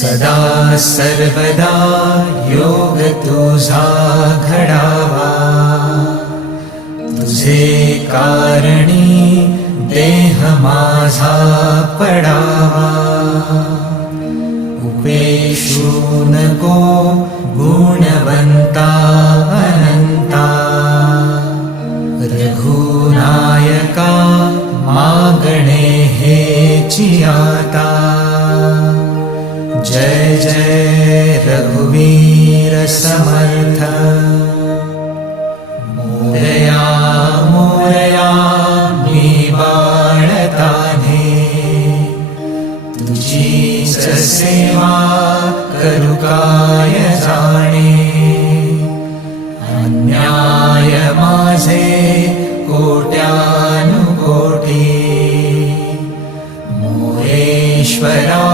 सदा सर्वदा योग तुझा घडावा, तुझे कारणी देह माझा पडावा. उपेशू नको गुणवंता अनंता, रघुनायका मागणे हेची आता. जय जय रघुवीर समर्थ. मोरया मोरया मी बाळताने, तुझीच सेवा करू काय जाणे. अन्याय माझे कोट्यानुकोटी, मोरेश्वरा